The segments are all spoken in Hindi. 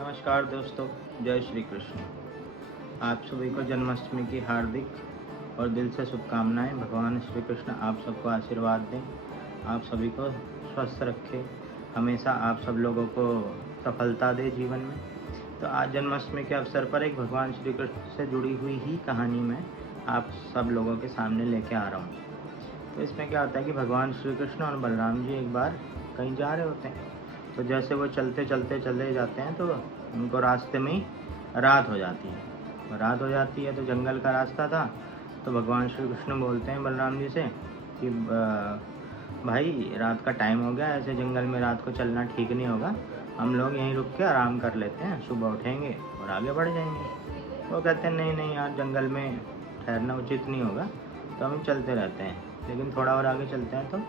नमस्कार दोस्तों, जय श्री कृष्ण। आप सभी को जन्माष्टमी की हार्दिक और दिल से शुभकामनाएं। भगवान श्री कृष्ण आप सबको आशीर्वाद दें, आप सभी को स्वस्थ रखे, हमेशा आप सब लोगों को सफलता दे जीवन में। तो आज जन्माष्टमी के अवसर पर एक भगवान श्री कृष्ण से जुड़ी हुई ही कहानी मैं आप सब लोगों के सामने लेके आ रहा हूँ। तो इसमें क्या होता है कि भगवान श्री कृष्ण और बलराम जी एक बार कहीं जा रहे होते हैं। तो जैसे वो चलते चलते चले जाते हैं तो उनको रास्ते में ही रात हो जाती है। रात हो जाती है तो जंगल का रास्ता था। तो भगवान श्री कृष्ण बोलते हैं बलराम जी से कि भाई रात का टाइम हो गया, ऐसे जंगल में रात को चलना ठीक नहीं होगा, हम लोग यहीं रुक के आराम कर लेते हैं, सुबह उठेंगे और आगे बढ़ जाएंगे। वो कहते हैं नहीं नहीं यार, जंगल में ठहरना उचित नहीं होगा, तो हम चलते रहते हैं। लेकिन थोड़ा और आगे चलते हैं तो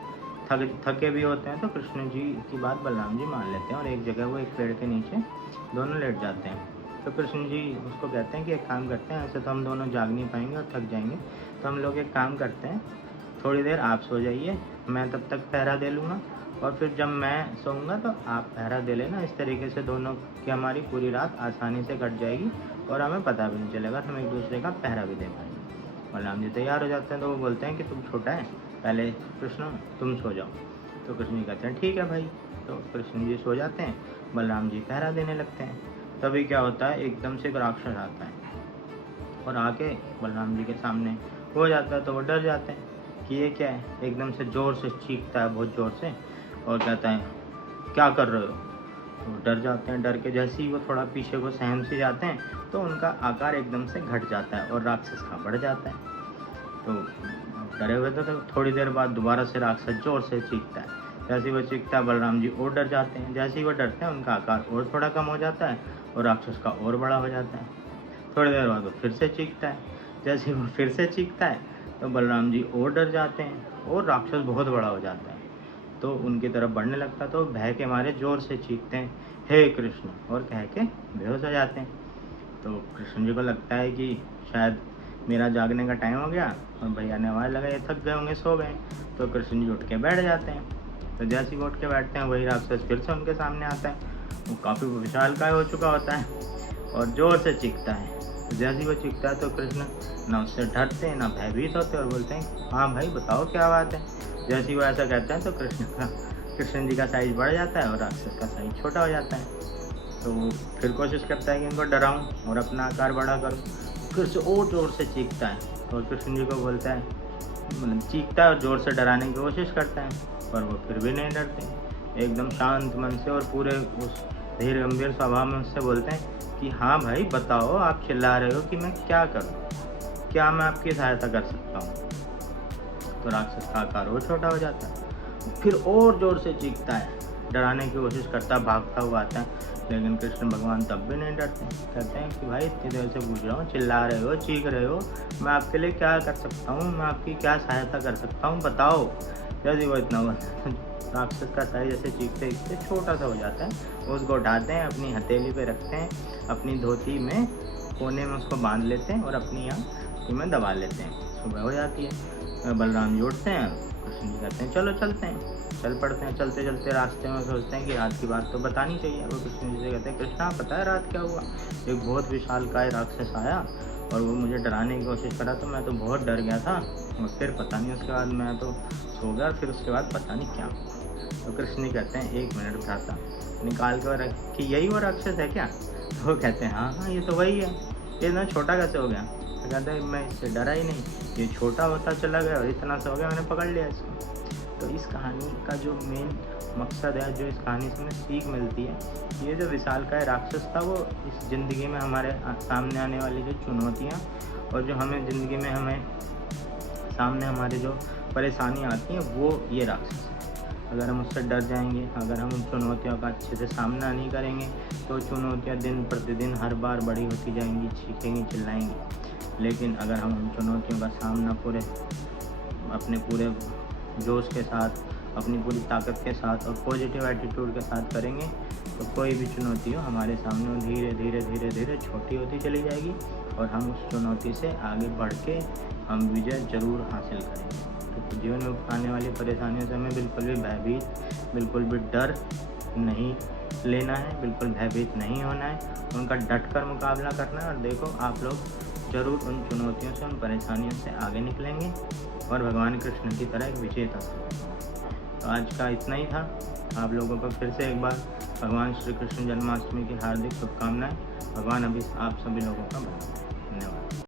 थके भी होते हैं। तो कृष्ण जी की बात बलराम जी मान लेते हैं और एक जगह वो एक पेड़ के नीचे दोनों लेट जाते हैं। तो कृष्ण जी उसको कहते हैं कि एक काम करते हैं, ऐसे तो हम दोनों जाग नहीं पाएंगे और थक जाएंगे, तो हम लोग एक काम करते हैं, थोड़ी देर आप सो जाइए, मैं तब तक पहरा दे लूँगा, और फिर जब मैं सोऊंगा तो आप पहरा दे लेना। इस तरीके से दोनों की हमारी पूरी रात आसानी से कट जाएगी और हमें पता भी नहीं चलेगा, हम एक दूसरे का पहरा भी दे पाएंगे। बलराम जी तैयार हो जाते हैं। तो वो बोलते हैं कि तुम छोटा है, पहले कृष्ण तुम सो जाओ। तो कृष्ण जी कहते हैं ठीक है भाई। तो कृष्ण जी सो जाते हैं, बलराम जी पहरा देने लगते हैं। तभी क्या होता है, एकदम से एक राक्षस आता है और आके बलराम जी के सामने हो जाता है। तो वो डर जाते हैं कि ये क्या है। एकदम से ज़ोर से चीखता है, बहुत ज़ोर से, और कहता है क्या कर रहे हो। तो डर जाते हैं। डर के जैसे ही वो थोड़ा पीछे को सहम से जाते हैं तो उनका आकार एकदम से घट जाता है और राक्षस का बढ़ जाता है। तो डरे हुए थे। तो थोड़ी देर बाद दोबारा से राक्षस जोर से चीखता है। जैसे ही वो चीखता है बलराम जी और डर जाते हैं। जैसे ही वो डरते हैं उनका आकार और थोड़ा कम हो जाता है और राक्षस का और बड़ा हो जाता है। थोड़ी देर बाद वो फिर से चीखता है। जैसे ही वो फिर से चीखता है तो बलराम जी और डर जाते हैं और राक्षस बहुत बड़ा हो जाता है। तो उनकी तरफ बढ़ने लगता है। तो भय के मारे जोर से चीखते हैं हे कृष्ण, और कह के बेहोश हो जाते हैं। तो कृष्ण जी को लगता है कि शायद मेरा जागने का टाइम हो गया, और भैया ने आवाज़ लगाई थक गए होंगे, सो गए। तो कृष्ण जी उठ के बैठ जाते हैं। तो जैसे ही वो उठ के बैठते हैं वही राक्षस फिर से उनके सामने आता है। वो काफ़ी विशालकाय हो चुका होता है और ज़ोर से चीखता है। तो जैसे ही वो चीखता है तो कृष्ण ना उससे डरते हैं ना भयभीत होते और बोलते हैं हाँ भाई बताओ क्या बात है। जैसे ही वो ऐसा कहते हैं तो कृष्ण जी का साइज बढ़ जाता है और राक्षस का साइज छोटा हो जाता है। तो वो फिर कोशिश करता है कि इनको डराऊं और अपना आकार बड़ा करूं। फिर से और ज़ोर से चीखता है और कृष्ण जी को बोलता है, मतलब चीखता है और ज़ोर से डराने की कोशिश करता है, पर वो फिर भी नहीं डरते। एकदम शांत मन से और पूरे उस धीर गंभीर स्वभाव में उससे बोलते हैं कि हाँ भाई बताओ, आप चिल्ला रहे हो कि मैं क्या करूँ, क्या मैं आपकी सहायता कर सकता हूँ। तो राक्षस का आकार और छोटा हो जाता है। फिर और ज़ोर से चीखता है, डराने की कोशिश करता है, भागता हुआ आता है। लेकिन कृष्ण भगवान तब भी नहीं डरते। कहते हैं कि भाई इतनी देर से पूछ रहा हूँ, चिल्ला रहे हो, चीख रहे हो, मैं आपके लिए क्या कर सकता हूँ, मैं आपकी क्या सहायता कर सकता हूँ, बताओ। जैसे वो इतना बोलता है राक्षस का साइज जैसे चीखते चीखते छोटा सा हो जाता है। उसको उठाते हैं, अपनी हथेली पे रखते हैं, अपनी धोती में कोने में उसको बांध लेते हैं और अपनी आँख में दबा लेते हैं। सुबह हो जाती है, बलराम जी उठते हैं, कृष्ण जी कहते हैं चलो चलते हैं। चल पड़ते हैं। चलते चलते रास्ते में सोचते हैं कि रात की बात तो बतानी चाहिए। वो कृष्ण जी से कहते हैं कृष्णा पता है रात क्या हुआ, एक बहुत विशालकाय राक्षस आया और वो मुझे डराने की कोशिश करा, तो मैं तो बहुत डर गया था और फिर पता नहीं उसके बाद मैं तो सो गया, फिर उसके बाद पता नहीं क्या हुआ। तो कृष्ण जी कहते हैं एक मिनट भ्राता, निकाल के कि यही वो राक्षस है क्या। तो वो कहते हैं हाँ हाँ ये तो वही है, ये ना छोटा कैसे हो गया। तो कहते हैं मैं इससे डरा ही नहीं, ये छोटा होता चला गया और इतना सा हो गया, मैंने पकड़ लिया इसको। तो इस कहानी का जो मेन मकसद है, जो इस कहानी से हमें सीख मिलती है, ये जो विशालकाय राक्षस था वो इस ज़िंदगी में हमारे सामने आने वाली जो चुनौतियाँ और जो हमें ज़िंदगी में हमें सामने हमारे जो परेशानियाँ आती हैं वो ये राक्षस है। अगर हम उससे डर जाएंगे, अगर हम उन चुनौतियों का अच्छे से सामना नहीं करेंगे तो चुनौतियाँ दिन प्रतिदिन हर बार बड़ी होती जाएंगी, चीखेंगी, चिल्लाएंगी। लेकिन अगर हम उन चुनौतियों का सामना अपने पूरे जोश के साथ, अपनी पूरी ताकत के साथ और पॉजिटिव एटीट्यूड के साथ करेंगे तो कोई भी चुनौती हो हमारे सामने वो धीरे धीरे धीरे धीरे छोटी होती चली जाएगी और हम उस चुनौती से आगे बढ़ के हम विजय जरूर हासिल करेंगे। तो जीवन में आने वाली परेशानियों से हमें बिल्कुल भी भयभीत, बिल्कुल भी डर नहीं लेना है, बिल्कुल भयभीत नहीं होना है, उनका डटकर मुकाबला करना है और देखो आप लोग ज़रूर उन चुनौतियों से, उन परेशानियों से आगे निकलेंगे और भगवान कृष्ण की तरह एक विजेता। तो आज का इतना ही था। आप लोगों को फिर से एक बार भगवान श्री कृष्ण जन्माष्टमी की हार्दिक शुभकामनाएं। भगवान अभी आप सभी लोगों का भला। धन्यवाद।